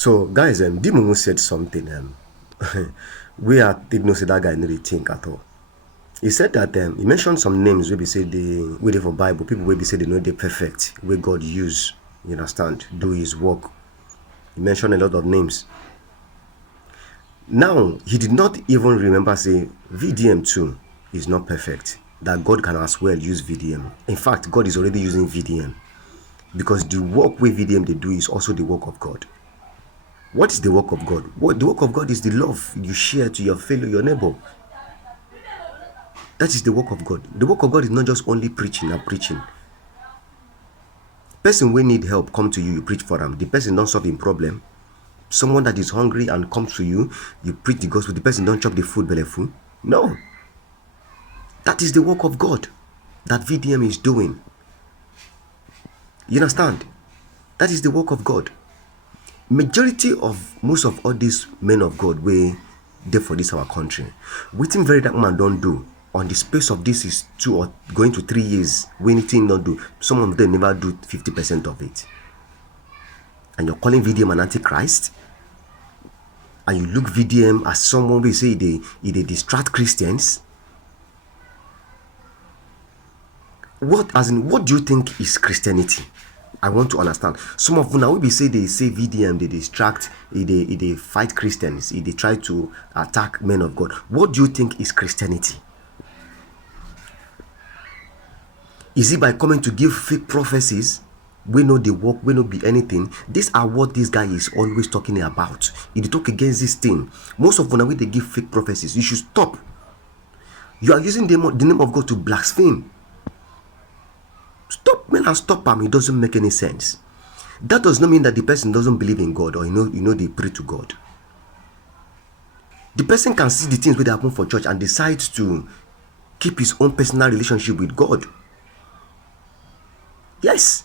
So, guys, Dimumu said something. We are taking say that guy no dey think at all. He said that he mentioned some names where we say they for Bible, people where we say they know they're perfect, where God use, you understand, do his work. He mentioned a lot of names. Now, he did not even remember say VDM too is not perfect, that God can as well use VDM. In fact, God is already using VDM because the work where VDM they do is also the work of God. What is the work of God? The work of God is the love you share to your fellow, your neighbor. That is the work of God. The work of God is not just only preaching and preaching. Person wey need help come to you, you preach for them. The person don't solve him problem. Someone that is hungry and comes to you, you preach the gospel. The person don't chop the food belleful. No. That is the work of God that VDM is doing. You understand? That is the work of God. Majority of most of all these men of God wey dey for this our country, wetin very dark man don't do on the space of this is 2 or going to 3 years, we anything not do. Some of them never do 50% of it. And you're calling VDM an antichrist? And you look VDM as someone we say they distract Christians? What do you think is Christianity? I want to understand. Some of them now we say VDM, they distract, they fight Christians, they try to attack men of God. What do you think is Christianity? Is it by coming to give fake prophecies? We know the work, we know be anything. These are what this guy is always talking about. If you talk against this thing, most of them they give fake prophecies. You should stop. You are using the name of God to blaspheme. Stop, man, and stop him. It doesn't make any sense. That does not mean that the person doesn't believe in God or they pray to God. The person can see the things that happen for church and decides to keep his own personal relationship with God. Yes,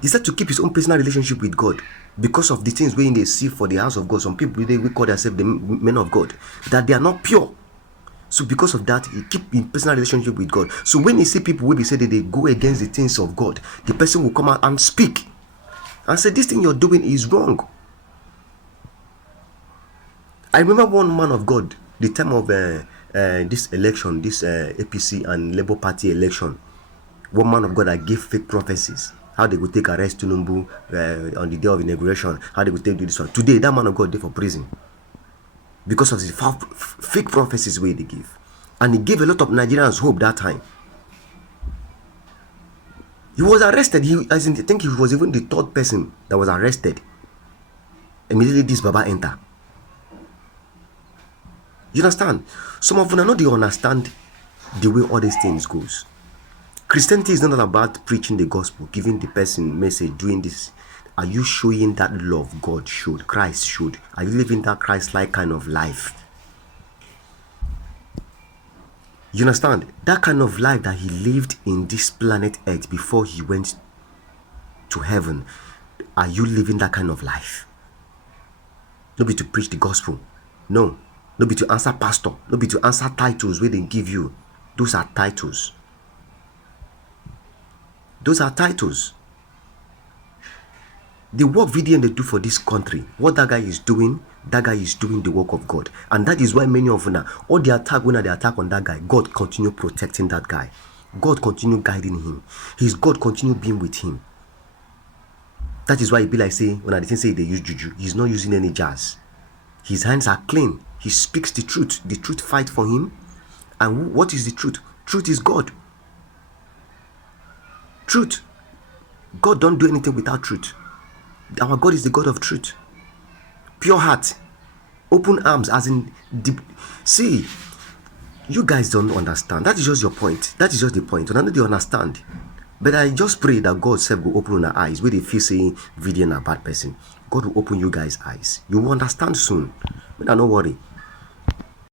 he said to keep his own personal relationship with God because of the things when they see for the house of God. Some people they call themselves the men of God, that they are not pure. So because of that, he keep in personal relationship with God. So when you see people will be say that they go against the things of God, the person will come out and speak and say, this thing you're doing is wrong. I remember one man of God, the time of this election, this APC and Labour Party election, one man of God that gave fake prophecies. How they would take arrest Tinubu on the day of inauguration, how they would take this one. Today, that man of God there for prison because of the fake prophecies way they give. And he gave a lot of Nigerians hope that time. He was arrested. I think he was even the third person that was arrested. Immediately this Baba enter. You understand? Some of them know they understand the way all these things goes. Christianity is not about preaching the gospel, giving the person message, doing this. Are you showing that love God showed, Christ showed? Are you living that Christ-like kind of life? You understand? That kind of life that he lived in this planet Earth before he went to heaven. Are you living that kind of life? Not be to preach the gospel. No. Not be to answer pastor. Not be to answer titles where they give you. Those are titles. Those are titles. The work VDM they do for this country, what that guy is doing the work of God. And that is why many of them, all the attack, when they attack on that guy, God continue protecting that guy. God continue guiding him. His God continue being with him. That is why it be like say, when I didn't say they use juju, he's not using any jazz. His hands are clean. He speaks the truth. The truth fight for him. And what is the truth? Truth is God. Truth. God don't do anything without truth. Our God is the God of truth. Pure heart. Open arms, as in deep. See, you guys don't understand. That is just your point. That is just the point. And I know they understand. But I just pray that God self will open our eyes. Where they feel saying VDM a bad person, God will open you guys' eyes. You will understand soon. But don't worry.